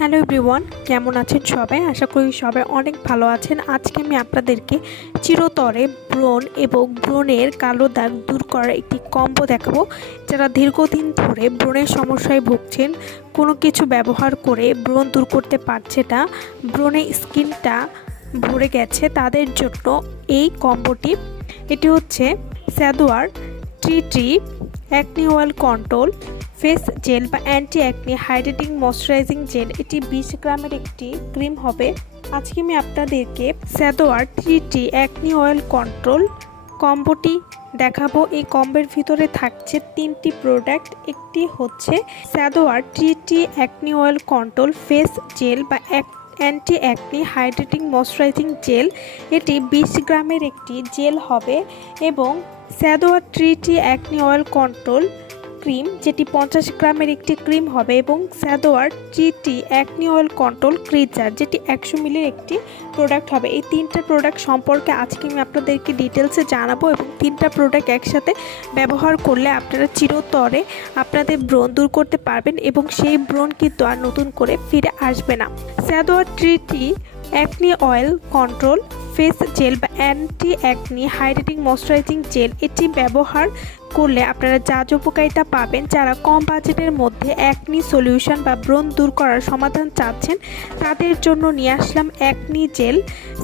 Hello everyone, কেমন আছেন সবাই? আশা করি সবাই অনেক ভালো আছেন। আজকে আমি আপনাদেরকে চিরতরে ব্রণ এবং ব্রণের কালো দাগ দূর করার একটি কম্বো দেখাবো, যারা দীর্ঘদিন ধরে ব্রণের সমস্যায় ভুগছেন, কোনো কিছু ব্যবহার করে ব্রণ দূর করতে পারছে না ব্রণের স্কিনটা ভরে গেছে, তাদের জন্য এই কম্বোটি, এটি হচ্ছে Sadoer tree tree acne oil control face gel বা anti acne hydrating moisturising gel এটি বিশ গ্রামের একটি ক্রিম হবে। আজকে আমি আপনাদেরকে Sadoer tea acne oil control কম্বোটি দেখাবো। এই কম্বের ভিতরে থাকছে তিনটি প্রোডাক্ট একটি হচ্ছে Sadoer tea acne oil control face gel বা anti acne hydrating moisturising gel এটি বিশ গ্রামের একটি জেল হবে এবং Sadoer tea acne oil control cream, যেটি পঞ্চাশ গ্রামের একটি ক্রিম হবে, এবং Sadoer tea acne oil control creature যেটি একশো মিলির একটি প্রোডাক্ট হবে। এই তিনটা প্রোডাক্ট সম্পর্কে আজকে আমি আপনাদেরকে ডিটেলসে জানাব, এবং তিনটা প্রোডাক্ট একসাথে ব্যবহার করলে আপনারা চিরতরে আপনাদের ব্রণ দূর করতে পারবেন, এবং সেই ব্রণ কিন্তু আর নতুন করে ফিরে আসবে না। Sadoer tea tree acne oil control, face gel বা anti acne hydrating moisturising gel এটি ব্যবহার করলে আপনারা যা উপকারিতা পাবেন, যারা কম বাজেটের মধ্যে অ্যাকনি সলিউশন বা ব্রণ দূর করার সমাধান চাচ্ছেন, তাদের জন্য নিয়ে আসলাম acne gel.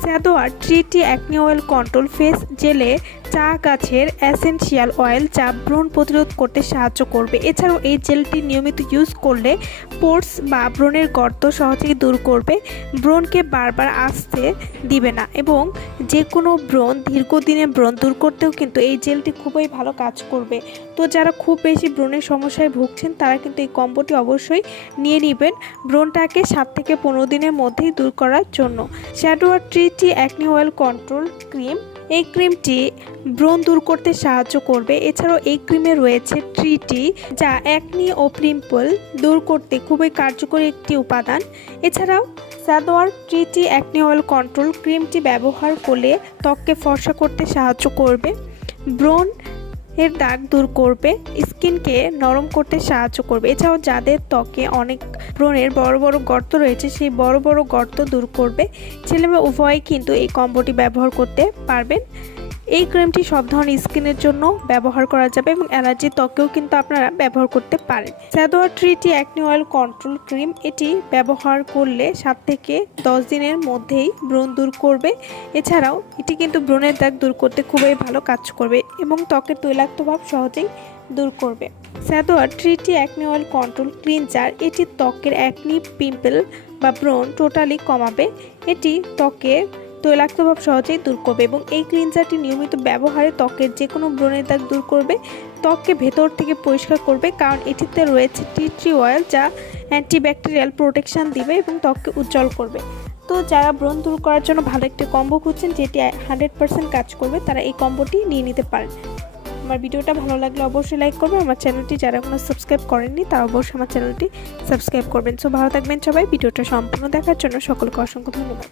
Sadoer tea tree acne oil control, face জেলে চা গাছের অ্যাসেন্সিয়াল অয়েল চা ব্রণ প্রতিরোধ করতে সাহায্য করবে। এছাড়াও এই জেলটি নিয়মিত ইউজ করলে পোর্স বা ব্রণের গর্ত সহজেই দূর করবে। ব্রণকে বারবার আসতে দিবে না এবং যে কোনো ব্রণ দীর্ঘদিনে ব্রণ দূর করতেও কিন্তু এই জেলটি খুবই ভালো কাজ করবে। তো যারা খুব বেশি ব্রণের সমস্যায় ভুগছেন, তারা কিন্তু এই কম্বোটি অবশ্যই নিয়ে নেবেন ব্রণটাকে সাত থেকে পনেরো দিনের মধ্যেই দূর করার জন্য। Sadoer tea tree acne oil control cream এই ক্রিমটি ব্রণ দূর করতে সাহায্য করবে। এছাড়াও এই ক্রিমে রয়েছে ট্রিটি যা অ্যাকনি ও পিম্পল দূর করতে খুবই কার্যকরী একটি উপাদান। এছাড়াও Sadoer tea tree acne oil control ক্রিমটি ব্যবহার করলে ত্বককে ফর্সা করতে সাহায্য করবে। ব্রণ এর দাগ দূর করবে, স্কিনকে নরম করতে সাহায্য করবে। এছাড়াও যাদের ত্বকে অনেক ব্রণের বড় বড় গর্ত রয়েছে, সেই বড় বড় গর্ত দূর করবে। ছেলেমেয়ে উভয়ই কিন্তু এই কম্বোটি ব্যবহার করতে পারবেন। এই ক্রিমটি সব ধরনের স্কিনের জন্য ব্যবহার করা যাবে এবং অ্যালার্জি ত্বকেও কিন্তু আপনারা ব্যবহার করতে পারেন। Sadoer tea tree acne oil control cream, এটি ব্যবহার করলে সাত থেকে দশ দিনের মধ্যেই ব্রণ দূর করবে। এছাড়াও এটি কিন্তু ব্রণের দাগ দূর করতে খুবই ভালো কাজ করবে এবং ত্বকের তৈলাক্ত ভাব সহজেই দূর করবে। Sadoer tea tree acne oil control cleanser, এটি ত্বকের অ্যাকনি, পিম্পল বা ব্রণ টোটালি কমাবে। এটি ত্বকের তৈলাক্তভাব সহজেই দূর করবে এবং এই ক্লিনজারটি নিয়মিত ব্যবহারে ত্বকের যে কোনো ব্রণের দাগ দূর করবে, ত্বককে ভেতর থেকে পরিষ্কার করবে কারণ এটিতে রয়েছে টি ট্রি অয়েল যা অ্যান্টিব্যাকটেরিয়াল প্রোটেকশান দিবে এবং ত্বককে উজ্জ্বল করবে। তো যারা ব্রণ দূর করার জন্য ভালো একটি কম্বো খুঁজছেন যেটি হান্ড্রেড পার্সেন্ট কাজ করবে, তারা এই কম্বোটি নিয়ে নিতে পারেন। আমার ভিডিওটা ভালো লাগলে অবশ্যই লাইক করবেন, আমার চ্যানেলটি যারা এখনও সাবস্ক্রাইব করেননি, তারা অবশ্যই আমার চ্যানেলটি সাবস্ক্রাইব করবেন। সো ভালো থাকবেন সবাই, ভিডিওটা সম্পূর্ণ দেখার জন্য সকলকে অসংখ্য ধন্যবাদ।